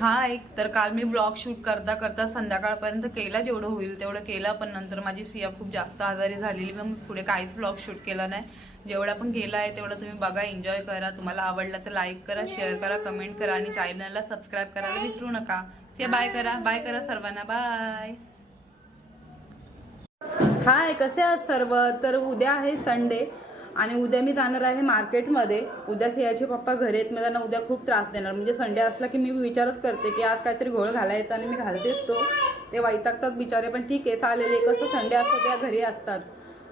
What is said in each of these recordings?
हा एक तर काल मी ब्लॉग शूट करता करता संध्याकाळपर्यंत केला, जेवढं होईल तेवढं केलं. पण नंतर माझी सिया खूप जास्त आजारी झालेली, मग मी पुढे काहीच ब्लॉग शूट केला नाही. जेवढा पण केला आहे तेवढं तुम्ही बघा, एन्जॉय करा. तुम्हाला आवडला तर लाईक करा, शेअर करा, कमेंट करा आणि चॅनलला सबस्क्राईब करायला विसरू नका. सिया बाय करा, बाय करा सर्वांना, बाय. हाय, कसे आहात सर्व? तर उद्या आहे संडे आणि उद्या मी जाणार आहे मार्केटमध्ये. उद्या सियाचे पप्पा घरी आहेत, मला त्यांना उद्या खूप त्रास देणार. म्हणजे संडे असला की मी विचारच करते की आज काहीतरी घोळ घालायचा आणि मी घालतेच तो. ते वैतागतात बिचारे, पण ठीक आहे चालेल. एक असं संडे असतो त्या घरी असतात.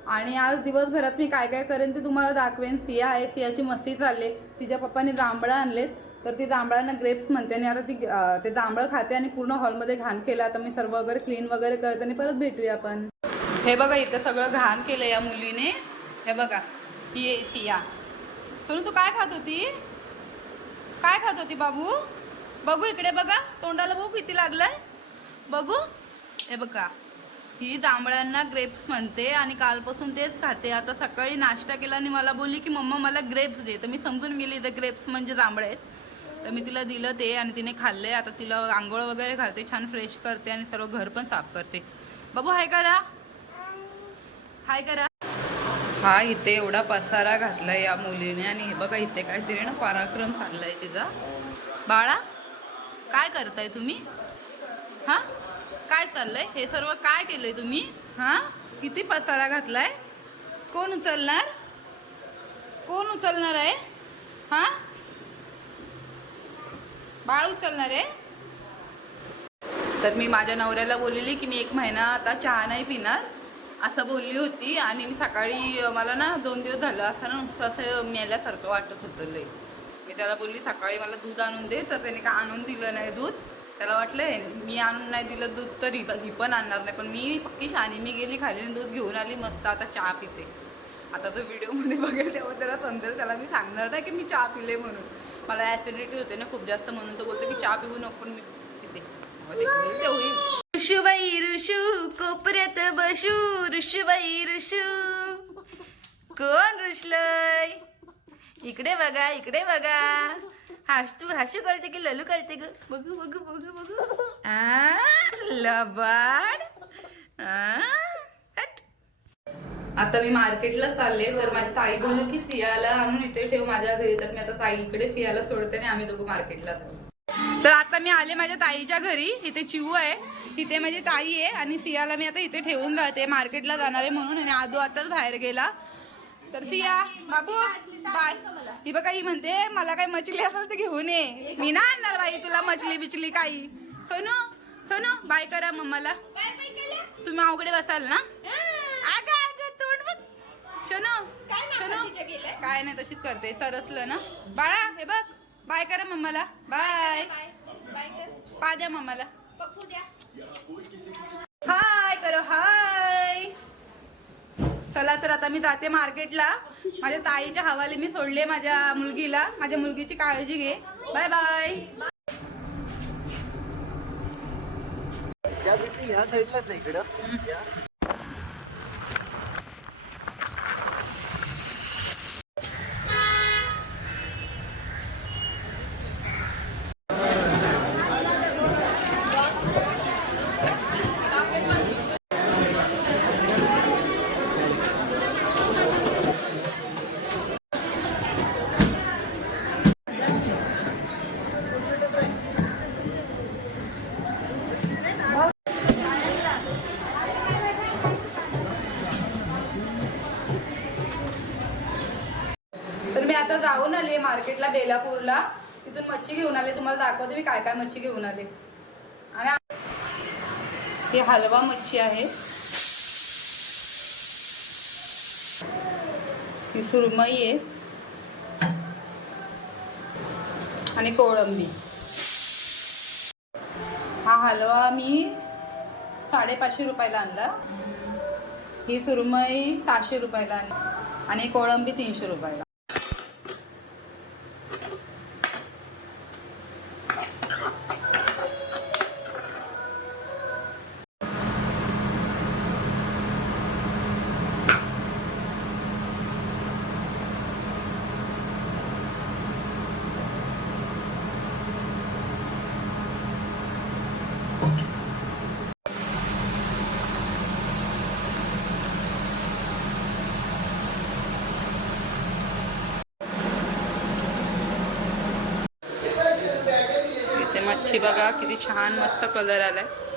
आणि आज दिवसभरात मी काय काय करेन ते तुम्हाला दाखवेन. सिया आहे, सियाची मस्ती चालले. तिच्या पप्पांनी जांभळं आणलेत, तर ती जांभळांना ग्रेप्स म्हणते आणि आता ती ते जांभळं खाते आणि पूर्ण हॉलमध्ये घाण केलं. आता मी सर्व वगैरे क्लीन वगैरे करते आणि परत भेटूया आपण. हे बघा इथं सगळं घाण केलं या मुलीने. हे बघा, ही सिया. सोनू तू काय खात होती? काय खात होती बाबू? बघू इकडे, बघा तोंडाला बघू किती लागलंय, बघू. हे बघा, ही जांभळांना ग्रेप्स म्हणते आणि कालपासून तेच खाते. आता सकाळी नाश्ता केला आणि मला बोलली की मम्मा मला ग्रेप्स दे. तर मी समजून गेली इथं ग्रेप्स म्हणजे जांभळे आहेत. तर मी तिला दिलं ते आणि तिने खाल्ले. आता तिला आंघोळ वगैरे घालते, छान फ्रेश करते आणि सर्व घर पण साफ करते. बाबू हाय करा, हाय करा. हा इथे एवढा पसारा घातलाय या मुलीने आणि हे बघा इथे काहीतरी ना पराक्रम चाललाय तिचा. बाळा काय करताय तुम्ही? हा काय चाललंय? हे सर्व काय केलंय तुम्ही? हा किती पसारा घातलाय? कोण उचलणार? कोण उचलणार आहे? हा बाळ उचलणार आहे? तर मी माझ्या नवऱ्याला बोललेली की मी 1 महिना आता चहा नाही पिणार असं बोलली होती. आणि मी सकाळी मला ना 2 दिवस झालं असं ना नुसतं असं मेल्यासारखं वाटत होतं लई. मी त्याला बोलली सकाळी मला दूध आणून दे, तर त्याने का आणून दिलं नाही दूध. त्याला वाटलं मी आणून नाही दिलं दूध तर ही पण आणणार नाही. पण मी पक्की शानी, मी गेली खाली दूध घेऊन आली, मस्त आता चहा पिते. आता तो व्हिडिओमध्ये बघेल तेव्हा त्याला समजेल. त्याला मी सांगणार नाही की मी चहा पिले म्हणून. मला ॲसिडिटी होते ना खूप जास्त, म्हणून तो बोलतो की चहा पिऊ नको, पण मी पिते. ते होईल. ऋषूबाई ऋषू कोपऱ्यात बसू, ऋषूबाई ऋषू. कोण रुसलय? इकडे बघा, इकडे बघा. हसू करते की ललू करते ग? बघू बघू बघू बघू. लबाड. आता मी मार्केटला चालले, तर माझी ताई बोलली की सियाला आणून इथे ठेव माझ्या घरी. तर मी आता ताईकडे सियाला सोडते आणि आम्ही दोघं मार्केटला जाऊ. तर आता मी आले माझ्या ताईच्या घरी. इथे चिऊ आहे, इथे माझी ताई आहे आणि सियाला मी आता इथे ठेवून जाते. मार्केटला जाणार आहे म्हणून. आणि आदू आताच बाहेर गेला. तर सिया बाबू बाय. ही बघा, ही म्हणते मला काही मछली असेल तर घेऊन ये. मी ना आणणार बाई तुला मछली बिचली काही. सोनू सोनू बाय करा मम्माला. तुम्ही अवघडे बसाल ना? शनू शनू काय नाही, तशीच करते. तरसलं ना बाळा. हे बघ बाय करा मम्माला. बाय पा द्या मम्माला. हाय करो, हाय. चला तर आता मी जाते मार्केटला. माझ्या ताईच्या हवाले मी सोडले माझ्या मुलगीला. माझ्या मुलगीची काळजी घे. Bye bye. ह्या साईडलाच नाही इकडं. तर मी आता जाऊन आले मार्केटला बेलापूरला. तिथून मच्छी घेऊन आले. तुम्हाला दाखवते मी काय काय मच्छी घेऊन आले. आणि हे हलवा मच्छी आहे, ही सुरमई आहे आणि कोळंबी. हा हलवा मी 550 रुपयाला आणला. ही सुरमई 700 रुपयाला आणली आणि कोळंबी 300 रुपयाला. इथे मच्छी बघा किती छान मस्त कलर आलाय.